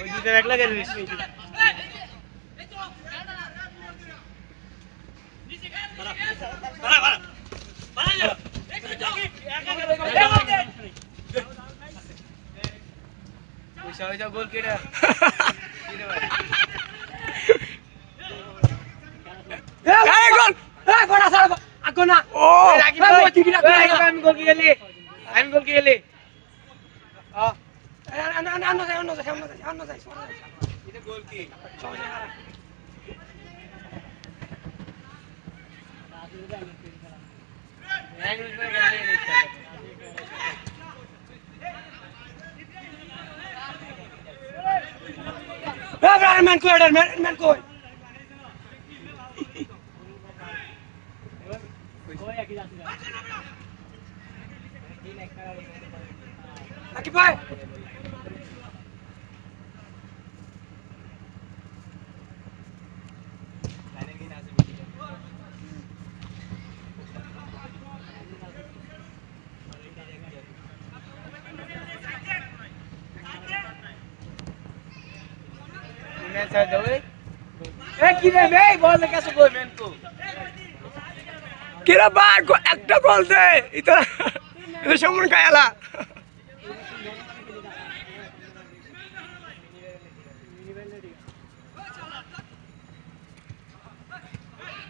ওই দুটো এক লাগে রিস ওইসা গোল কেটে এই গোল এই গোল আসা আগো না ও আমি গোল কি গেলি আনো যাই এটা গোল কি ম্যান কই ম্যান কই আকি ভাই কিরা ভাই একটা গোল দে এটা সমন কায়ালা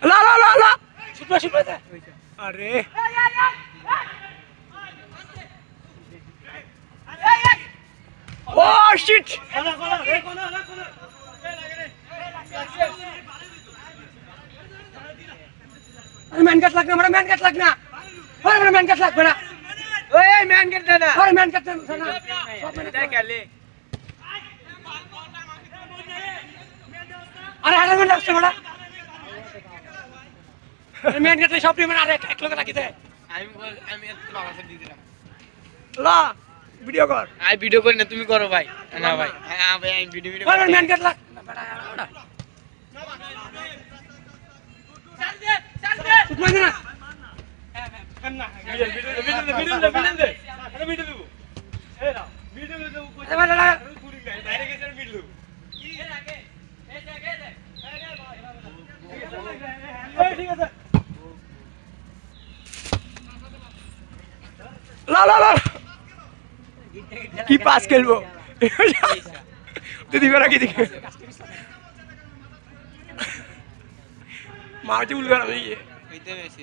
লা লা লা লা শুট দে আরে ও শিট मैन कट लगना बड़ा मैन कट लगना अरे बड़ा मैन कट लग बड़ा ओए मैन कट देना अरे मैन कट देना क्या कर ले अरे अरे मैन लगता बड़ा अरे मैन कट शॉप में अरे एक लोग लगी थे আমি এত বাবা সব দিয়ে দিলাম ला वीडियो कर আই ভিডিও করি না তুমি করো ভাই না ভাই হ্যাঁ ভাই আমি ভিডিও अरे मैन कट लग बड़ा बड़ा শুট মার না লা লা লা কি পাস খেলবো দিদি বেলা কি দিকে মারতে উল গেল এই হইতে বেশি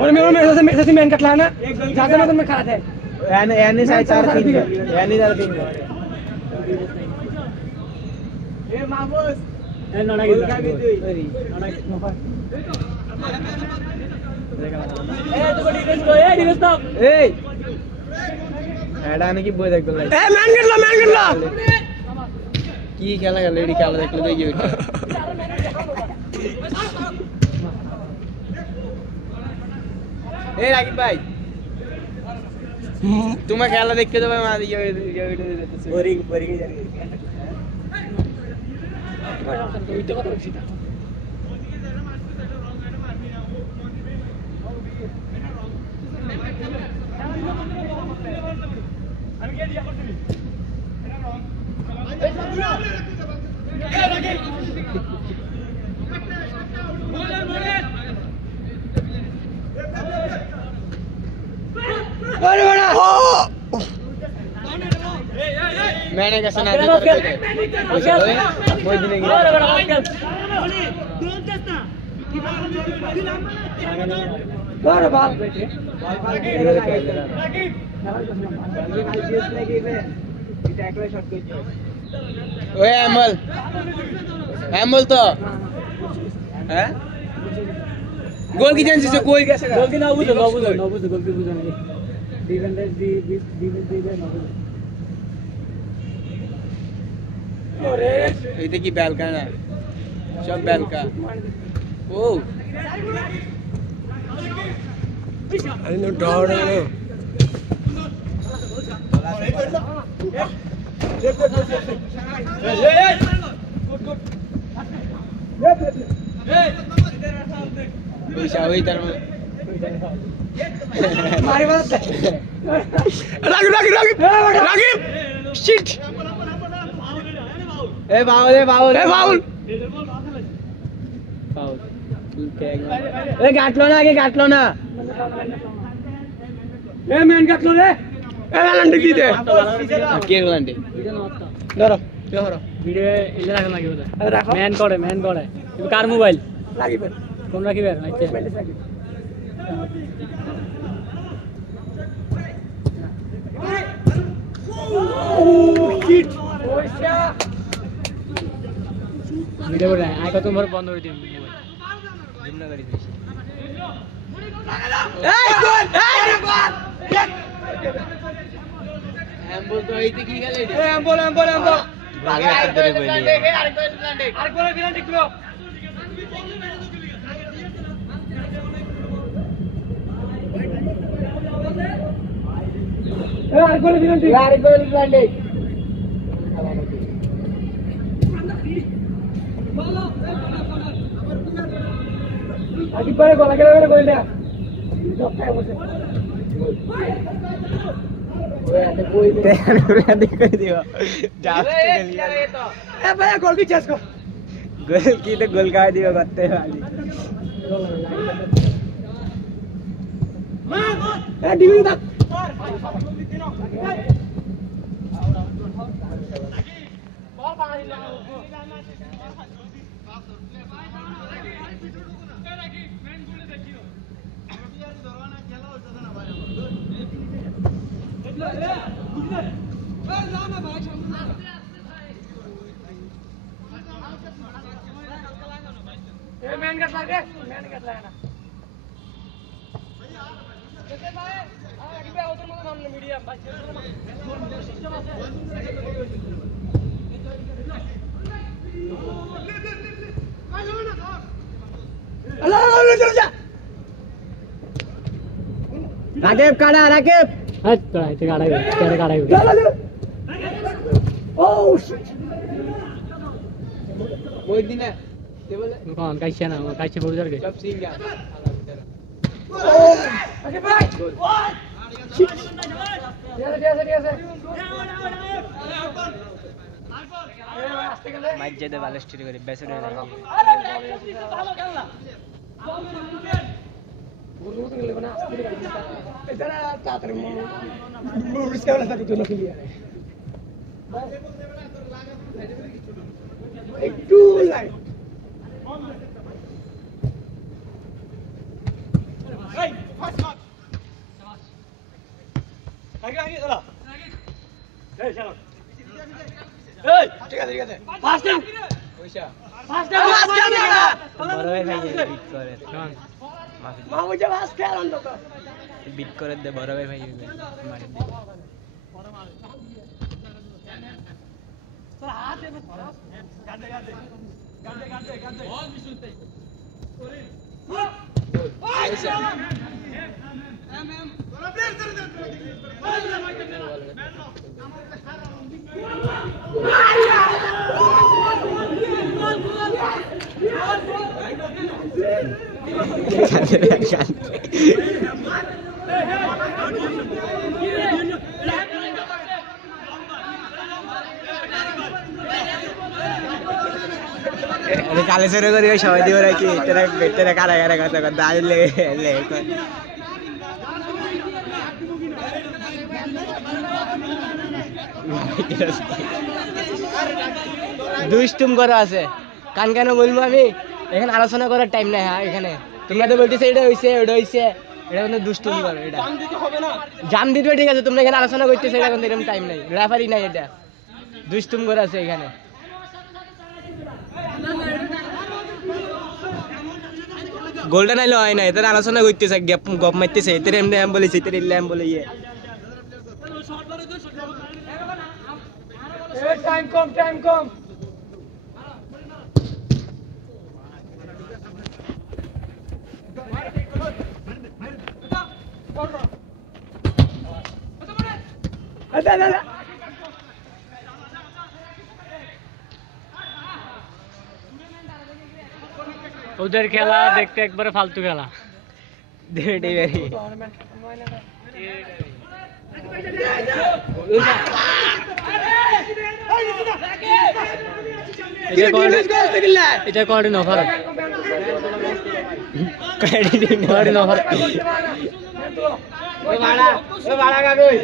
और मेरे से मैन कट लाना ज्यादा मतलब मैं खा थे यानी साइड 4-3 यानी 4-3 ए मामूस ए नोना की नोना ए तो डिफेंस को ए डिफेंस तो ए এডানে কি বই দেখতে লাগে এ ম্যান গেটলা কি খেলা গেল এডি খেলা দেখলে দেখি ওইটা এ রাকিব ভাই তোমার খেলা দেখতে তো ভাই মারি বোরিং জানি ওইটা কথা বলছি না আমি কে দিয়া করছিস এটা রং এই সাবুরা এ রাকিব अरे बड़ा मैंने कैसे ना कोई दिन नहीं अरे बड़ा अरे बाप बेटे ओए एमल तो हैं गोल की चांस से कोई कैसे गोल की ना बुझो गोल की बुझो नहीं डिफेंडर डिफेंस ना अरे এটা কি বেলকা না সব বেলকা ও আরে নো ডর না ওই তার রাগিব রাগিব রাগিব রাগিব শিট এ বাউল এ বাউল এ ফাউল ফাউল এ গাটলো না আগে গাটলো না এ মেন গাটলো রে এ লান্ডি কি দে কে লান্ডি ধরো ধরো ভিডিও ইলে রাখা লাগবে ওটা ম্যান করে কিন্তু কার মোবাইল রাগিব কোন রাখিবে আচ্ছা শিট ভিডিও করে আই কত মোর বন্ধ করে দিন মোবাইল জিমনা গাড়ি দিস এই গোল এই গোল অ্যাম্বল তো এইতে কি গেল এ অ্যাম্বল আগে হাত ধরে কইলি আরেকবার পেনাল্টি ক্লো আরেকবার পেনাল্টি আরেকবার গলা গেলে গোল দেয়া गोल की चेस को गोल की तो गोल का दियो करते वाली डिविंग तक मैन कट लगे मैन कट लगाना जैसे भाई आगे पे उधर मत हमने मीडियम भाई सिस्टम আছে अल्लाह चल जा राकेब काड़ा राकेब अच्छा इथे काड़ा तेरे काड़ा ओ कोई दिन है कौन कैसे ना कैसे बोल जर गए सब सीन गया आगे भाई जैसे माइक जेदे वाले स्टोरी করে বেসে রয়ে লাগে আরে ভালো খেলনা गुरु के लिए बना इधर तातर इसके वाला साथ दोनों के लिए एक टू लाइन हे फास्ट मार आगे चलो हे चलो हे ठीक है फास्ट পয়সা फास्ट বড় ভাই ভাই বিট করে শোন মা মুঝে ফাস্ট খেল অন্তত বিট করে দে বড় ভাই ভাই মারি দে তোর হাত দে গাড়ে বল মিশুতে পয়সা এম তোরা প্লেয়ার ধরে দে কালে শুরু করি সবাই দিব রাখি তেরা কারা কারা কথা কথা আজ লে দুষ্টুম করা আছে কান কেন বলবো আমি এখানে আলোচনা করার টাইম নাই। হ্যাঁ এখানে তোমরা তো বলতেছো এটা হইছে ওটা হইছে, এটা কিন্তু দুষ্টুমি করে। এটা জাম দিতে ঠিক আছে, তোমরা এখানে আলোচনা করতেছো, এটা কিন্তু এরকম টাইম নাই, রেফারি নাই, এটা দুষ্টুম করে আছে এখানে। গোলটা নাইলে হয় না, এদের আলোচনা করতেছে, গপ মারতেছে, এদের এমনি এম বলেছে, এদের ইল্লা এম বলে ইয়ে। টাইম কম, টাইম কম। ওদের খেলা দেখতে একবারে ফালতু খেলা। ডেলিভারি এটা কোয়ার্ডিন অফার কোয়ার্ডিন অফার ভাড়া কাগজ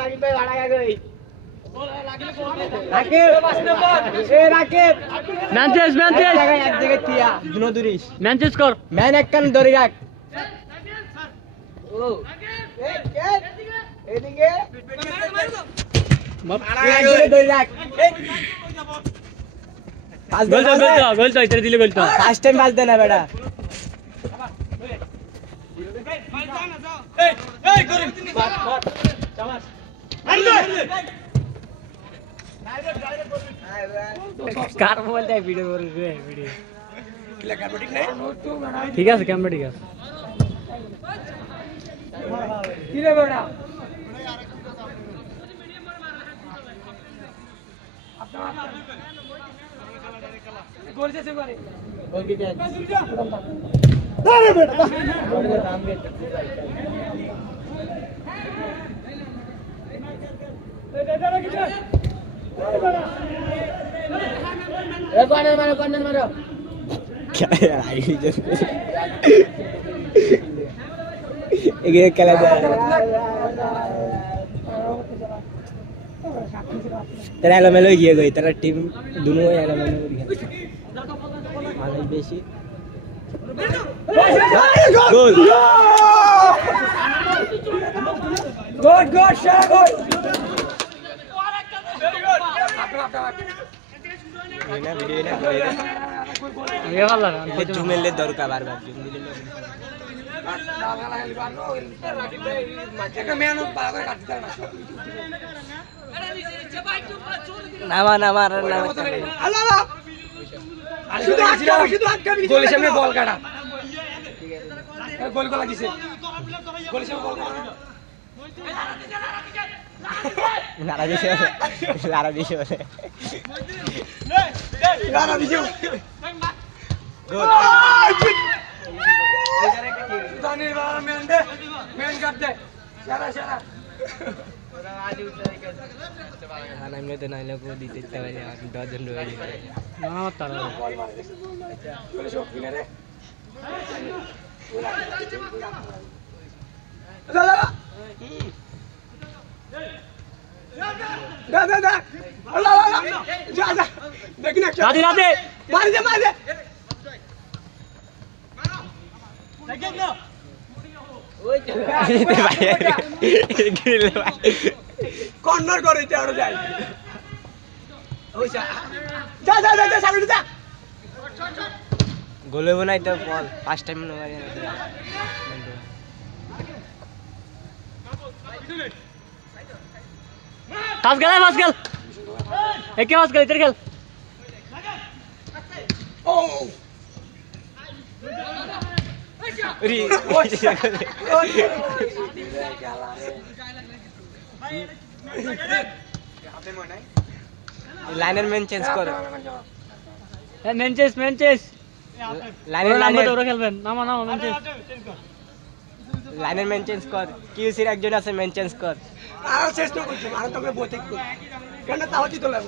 রাকিব ভাই ভাড়া কাগজ কার মোবাইল দিয়ে ভিডিও করবে ভিডিও ঠিক আছে ক্যামেরা ঠিক আছে কি রে বড়া গোল যেতে পারে গোল কি যায় আরে বেটা নাম গে मारो क्या यार ये खेला जा तेरा एलोमेलो ये गई तेरा टीम दोनों एलोमेलो गया माने बेशी गोल गुड गुड शॉट गोल ना वीडियो ना ये वाला ना जूम ले दरकार बार-बार जूम दिले ना गोल सामने बॉल काटा गोल गोला दिसे गोल सामने बॉल काटा लारा दिसे लारा दिसे गोल दानिर बाबा मेन कर दे सारा आज उतारे के खाना में तो नाइला को दी देते वाले डजन रोए ना तारा बॉल मार दे बोले शॉट किने रे दा अल्लाह जा देखना राधे मार दे लगे ना ओए भाई गिर ले भाई कॉर्नर করে চাড়ো যাই ওই যা সামনে যা গোলে বানাই তো বল ফার্স্ট টাইম নো মারি पास गया एक के पास गया इधर खेल ओ लाइनर मैन चेंज कर मैन चेंज लाइनर खेलবেন নামা मैन चेंज লাইনের মেন চেঞ্জ কর কিউসির একজন আছে মেন চেঞ্জ কর আর চেষ্টা করছি আর তোকে বলতে কেন তাও কি তোলা